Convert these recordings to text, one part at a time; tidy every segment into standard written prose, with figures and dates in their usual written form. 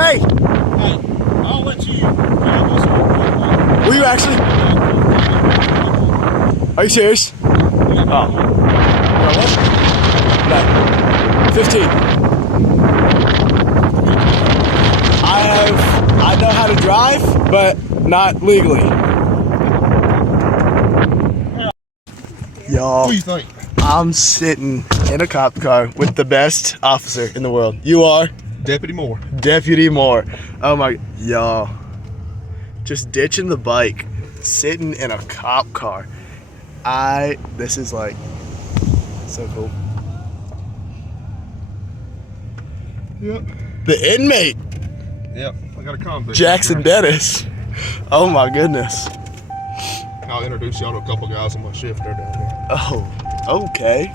Hey! Hey, I'll let you. Were you actually? Are you serious? Oh. No. 15. I know how to drive, but not legally. Y'all, What do you think? I'm sitting in a cop car with the best officer in the world. You are? Deputy Moore. Deputy Moore. Oh my, y'all. Just ditching the bike, sitting in a cop car. This is like, so cool. Yep. The inmate, Yep. I got a convict. Jackson Dennis. Oh my goodness. I'll introduce y'all to a couple guys on my shift there down there. Oh, okay.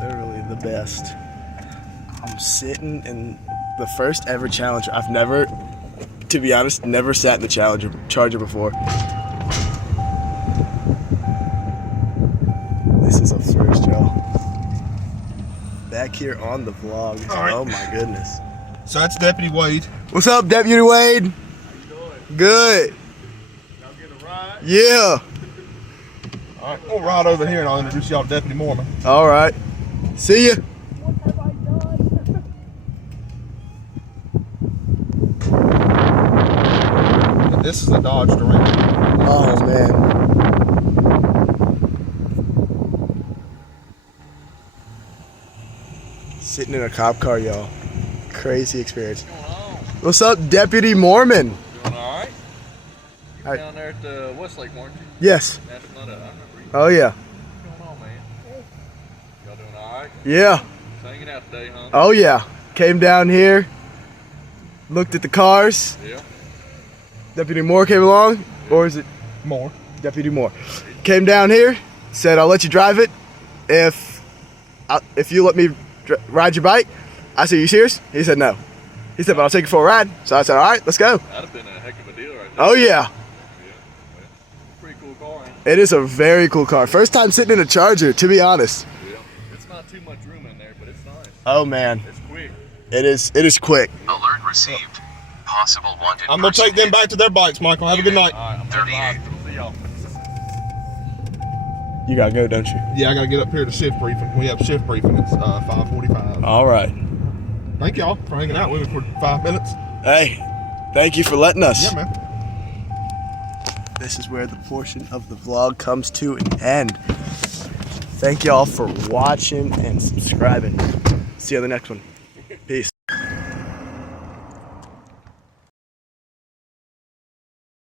They're really the best. I'm sitting in the first ever Challenger. I've never, to be honest, never sat in the Charger before. This is a first, y'all. Back here on the vlog. All right. Oh my goodness. So that's Deputy Wade. What's up, Deputy Wade? How you doing? Good. Y'all get a ride? Yeah. All right, we'll ride over here and I'll introduce y'all to Deputy Moore, man. All right. See ya. This is a Dodge Durango. Oh man. Sitting in a cop car, y'all. Crazy experience. What's going on? What's up, Deputy Mormon? Doing all right? You're Hi. down there at the Westlake, weren't you? Yes. National Night Out. I remember you. Oh yeah. What's going on, man? Y'all doing all right? Yeah. Just hanging out today, huh? Oh yeah. Came down here, looked at the cars. Yeah. Deputy Moore came along, or is it Moore. Deputy Moore? Came down here, said, "I'll let you drive it if you let me ride your bike." I said, "You serious?" He said, "No." He said, "But I'll take you for a ride." So I said, "All right, let's go." That'd have been a heck of a deal right there. Oh yeah. Yeah. Well, pretty cool car, ain't it? It is a very cool car. First time sitting in a Charger, to be honest. Yeah. It's not too much room in there, but it's nice. Oh man, It's quick. it is quick. Alert received. Possible wanted I'm going to take them back to their bikes, Michael. Have a good night. All right, I'm gonna ride. See y'all. You gotta go, don't you? Yeah, I got to get up here to shift briefing. We have shift briefing. It's 5:45. All right. Thank y'all for hanging out with me for 5 minutes. Hey, thank you for letting us. Yeah, man. This is where the portion of the vlog comes to an end. Thank y'all for watching and subscribing. See you on the next one.